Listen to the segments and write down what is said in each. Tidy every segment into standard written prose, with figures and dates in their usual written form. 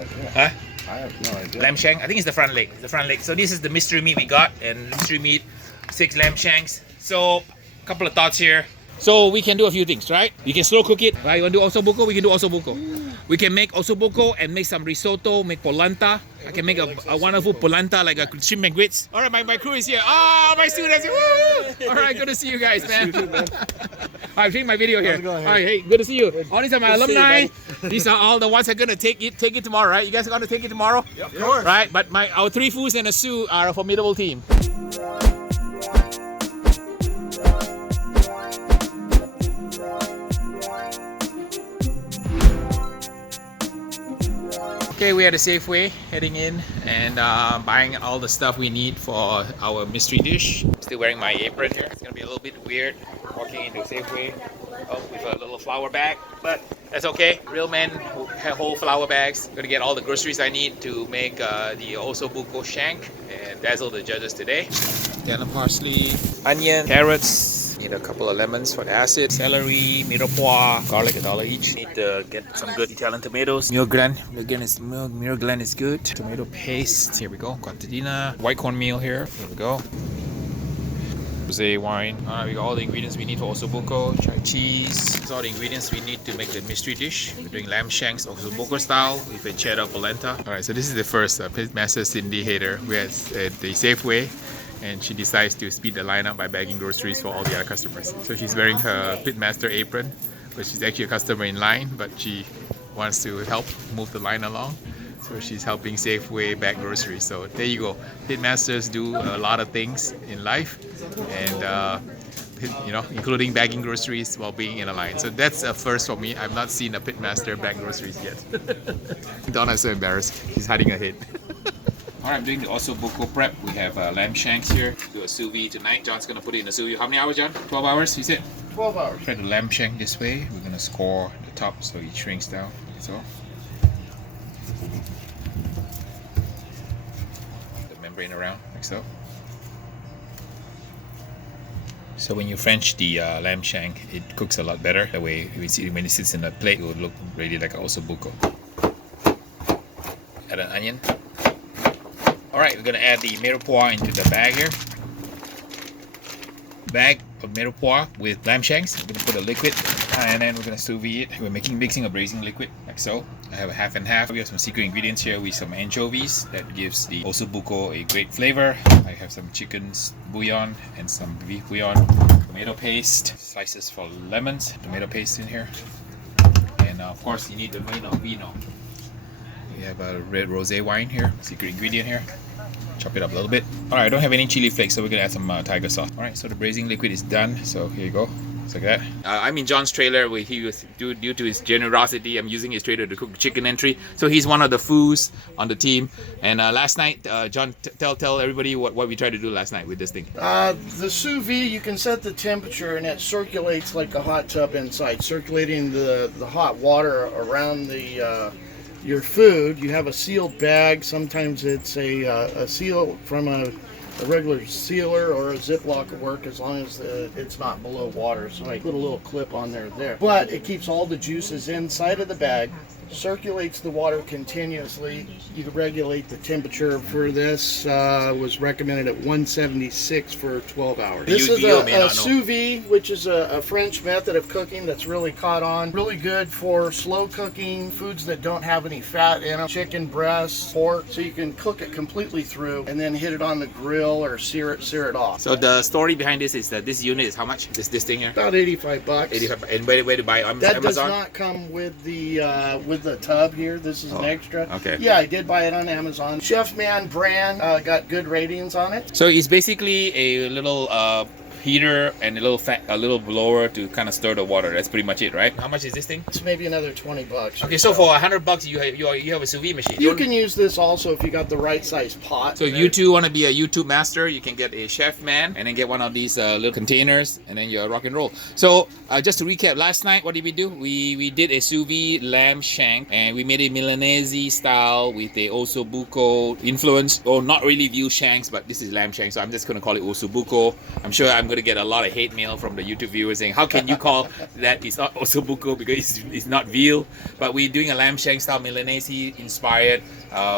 idea. Huh? I have no idea. Lamb shank. I think it's the front leg. The front leg. So this is the mystery meat we got, and mystery meat, 6 lamb shanks. So a couple of thoughts here. So we can do a few things, right? We can slow cook it. Right? You want to do Osso Bucco? We can do Osso Bucco. We can make Osso Bucco and make some risotto, make polenta. I can make a wonderful polenta, like a shrimp and grits. All right, my crew is here. Oh, my students. Woo! All right, good to see you guys, man. I'm taking my video here. All right, hey, good to see you. All these are my alumni. These are all the ones that are gonna take it tomorrow, right? You guys are gonna take it tomorrow? Yep, of course. Right, but our 3 Foos and a Soo are a formidable team. Okay, we're at a Safeway heading in and buying all the stuff we need for our mystery dish. Still wearing my apron here. It's gonna be a little bit weird walking into Safeway with a little flour bag, but that's okay. Real men hold flour bags. Gonna get all the groceries I need to make the Osso Bucco Shank and dazzle the judges today. Scallop parsley, onion, carrots. Need a couple of lemons for the acid, celery, mirepoix, garlic $1 each. Need to get some good Italian tomatoes. Mirepoix is good. Tomato paste. Here we go. Contadina. White cornmeal here. Here we go. Rosé wine. We got all the ingredients we need for Osso Bucco. Chai cheese. These are all the ingredients we need to make the mystery dish. We're doing lamb shanks Osso Bucco style with a cheddar polenta. Alright, so this is the first pitmaster Cindy hater. We're at the Safeway. And she decides to speed the line up by bagging groceries for all the other customers. So she's wearing her pitmaster apron, but she's actually a customer in line, but she wants to help move the line along. So she's helping Safeway bag groceries. So there you go. Pitmasters do a lot of things in life, and you know, including bagging groceries while being in a line. So that's a first for me. I've not seen a pitmaster bag groceries yet. Donna's so embarrassed. She's hiding her head. Alright, I'm doing the Osso Bucco prep. We have lamb shanks here. Do a sous vide tonight. John's gonna put it in a sous vide. How many hours, John? 12 hours, you said? 12 hours. Try the lamb shank this way. We're gonna score the top so it shrinks down. So the membrane around, like so. So when you French the lamb shank, it cooks a lot better. That way, when it sits in a plate, it will look really like an Osso Bucco. Add an onion. Alright, we're gonna add the mirepoix into the bag here. Bag of mirepoix with lamb shanks. We're gonna put a liquid and then we're gonna sous vide it. We're mixing a braising liquid like so. I have a half and half. We have some secret ingredients here with some anchovies that gives the Osso Bucco a great flavor. I have some chicken's bouillon and some beef bouillon. Tomato paste, slices for lemons, tomato paste in here. And of course you need the vino. We have a red rosé wine here, secret ingredient here. Chop it up a little bit. Alright, I don't have any chili flakes, so we're gonna add some tiger sauce. Alright, so the braising liquid is done. So here you go. It's like that. I'm in John's trailer where he was, due to his generosity, I'm using his trailer to cook chicken entry. So he's one of the foos on the team. And last night, John, tell everybody what we tried to do last night with this thing. The sous vide, you can set the temperature and it circulates like a hot tub inside, circulating the hot water around the your food. You have a sealed bag. Sometimes it's a seal from a regular sealer, or a Ziploc will work as long as it's not below water. So I put a little clip on there. But it keeps all the juices inside of the bag, circulates the water continuously. You can regulate the temperature for this. Was recommended at 176 for 12 hours. This is a sous vide, which is a French method of cooking that's really caught on. Really good for slow cooking foods that don't have any fat in them. Chicken breasts, pork, so you can cook it completely through and then hit it on the grill or sear it off. So the story behind this is that this unit is how much? This thing here? About 85 bucks. 85. And where to buy? That Amazon? does not come with the tub here. This is an extra. Okay. Yeah, I did buy it on Amazon. Chef Man brand, got good ratings on it. So it's basically a little heater and a little blower to kind of stir the water. That's pretty much it, right? How much is this thing? It's maybe another 20 bucks. Okay, so for $100 you have a sous vide machine. You can use this also if you got the right size pot. So you two want to be a YouTube master, you can get a Chef Man and then get one of these little containers and then you're rock and roll. So just to recap, last night what did we do? We did a sous vide lamb shank and we made it Milanese style with a Osso Bucco influence. Or not really veal shanks, but this is lamb shank, so I'm just going to call it Osso Bucco. I'm sure I'm gonna get a lot of hate mail from the YouTube viewers saying, how can you call that it's not Osso Bucco because it's not veal? But we're doing a lamb shank style Milanese inspired.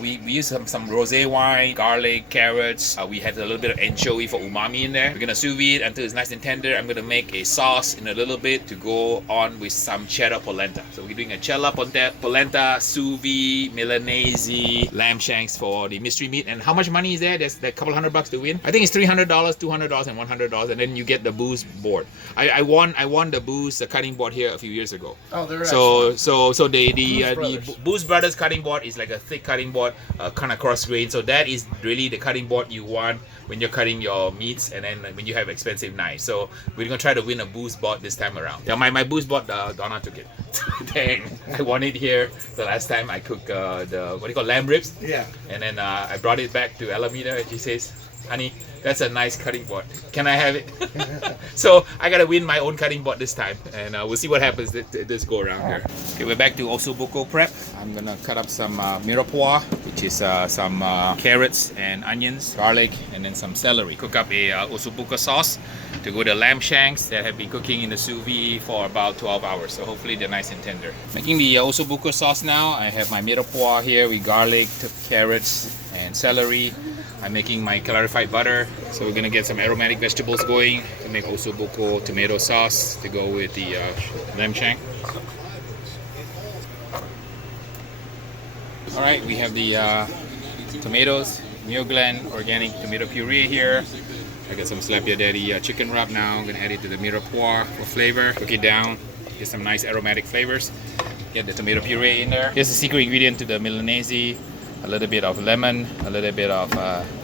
We use some rosé wine, garlic, carrots. We had a little bit of anchovy for umami in there. We're gonna sous vide until it's nice and tender. I'm gonna make a sauce in a little bit to go on with some cheddar polenta. So we're doing a cheddar polenta, sous vide, Milanese, lamb shanks for the mystery meat. And how much money is there? There's a couple $100 to win. I think it's $300, $200, and $100, and then you get the booze board. I won the booze cutting board here a few years ago. Oh, they're so the Booze Brothers cutting board is like a thick cutting board, kind of cross grain. So that is really the cutting board you want when you're cutting your meats, and then when you have expensive knives. So we're gonna try to win a booze board this time around. Yeah, my booze board, Donna took it. Dang, I won it here the last time I cooked the what do you call lamb ribs. Yeah. And then I brought it back to Alameda, and she says, honey, that's a nice cutting board. Can I have it? So I gotta win my own cutting board this time, and we'll see what happens this go around here. Okay, we're back to Osso Bucco prep. I'm gonna cut up some mirepoix, which is some carrots and onions, garlic, and then some celery. Cook up a Osso Bucco sauce to go to lamb shanks that have been cooking in the sous vide for about 12 hours. So hopefully they're nice and tender. Making the Osso Bucco sauce now. I have my mirepoix here with garlic, carrots, and celery. I'm making my clarified butter, so we're gonna get some aromatic vegetables going to make Osso Bucco tomato sauce to go with the lamb shank. All right, we have the tomatoes, New Glen organic tomato puree here. I got some SlapYoDaddy chicken wrap now. I'm gonna add it to the mirepoix for flavor. Cook it down, get some nice aromatic flavors. Get the tomato puree in there. Here's the secret ingredient to the Milanese. A little bit of lemon, a little bit of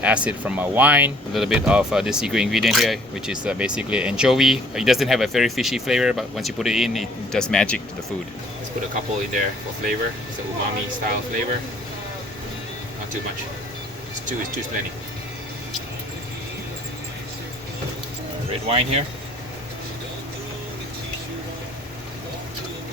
acid from a wine, a little bit of this secret ingredient here, which is basically anchovy. It doesn't have a very fishy flavor, but once you put it in, it does magic to the food. Let's put a couple in there for flavor. It's an umami style flavor. Not too much. It's too plenty. Red wine here.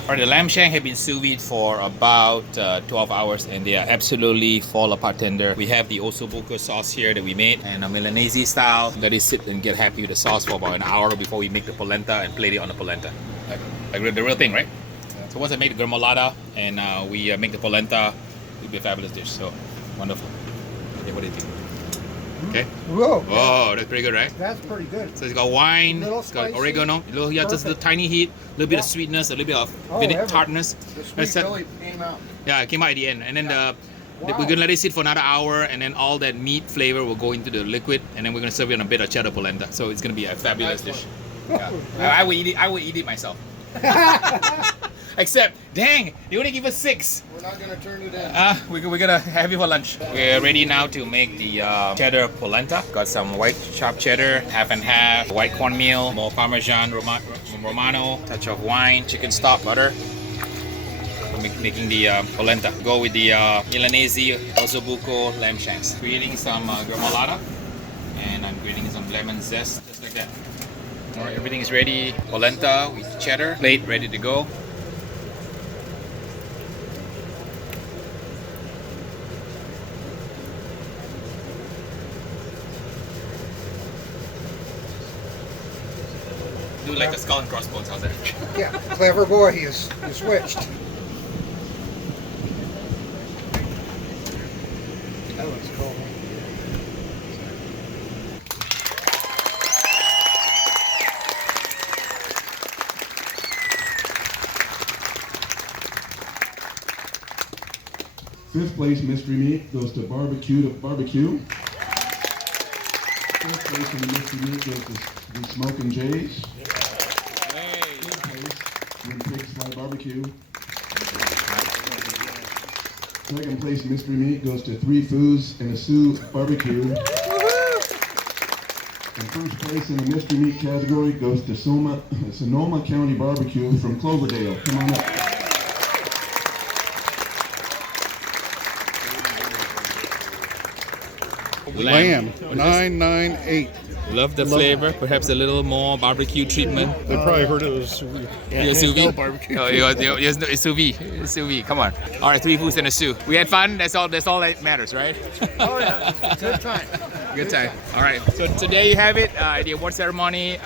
The lamb shank have been sous vide for about 12 hours, and they are absolutely fall apart tender. We have the Osso Bucco sauce here that we made, and a Milanese style. Let it sit and get happy with the sauce for about an hour before we make the polenta and plate it on the polenta. Like the real thing, right? So once I make the gremolata and we make the polenta, it'll be a fabulous dish. So wonderful. Okay, what do you think? Okay. Whoa. Oh, that's pretty good, right? That's pretty good. So it's got wine, it's got oregano, just a tiny heat, a little bit of sweetness, a little bit of tartness. The sweet really came out. Yeah, it came out at the end. And then we're gonna let it sit for another hour, and then all that meat flavor will go into the liquid, and then we're gonna serve it on a bit of cheddar polenta. So it's gonna be a fabulous dish. Yeah. I will eat it myself. Except, dang, you only give us 6. We're not gonna turn it in. We're gonna have it for lunch. We're ready now to make the cheddar polenta. Got some white chopped cheddar, half and half, white cornmeal, more Parmesan Romano, touch of wine, chicken stock, butter. We're making the polenta. Go with the Milanese Osso Bucco lamb shanks. Creating some gremolata, and I'm creating some lemon zest, just like that. All right, everything is ready. Polenta with cheddar, plate ready to go. Do like a skull and crossbones, how's that? Yeah, clever boy, he switched. That looks cool. Fifth place mystery meat goes to barbecue. Fourth place in the mystery meat goes to the Smoking Jays. Third place, Twin Pigs Fly Barbecue. Second place mystery meat goes to Three Foos and a Sioux Barbecue. And first place in the mystery meat category goes to Sonoma County Barbecue from Cloverdale. Come on up. Lamb, 998. Love the flavor. Perhaps a little more barbecue treatment. They probably heard it was sous vide. Yeah, sous vide. Barbecue. Oh, it's sous vide. It's sous vide. Come on. All right, 3 foods and a sous. We had fun. That's all that matters, right? Oh yeah, good time. Good time. All right. So there you have it. At the award ceremony,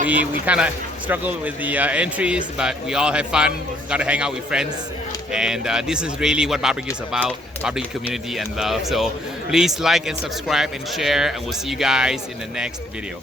we kind of struggled with the entries, but we all have fun. Got to hang out with friends, and this is really what barbecue is about: barbecue community and love. So please like and subscribe and share, and we'll see you guys in the next video.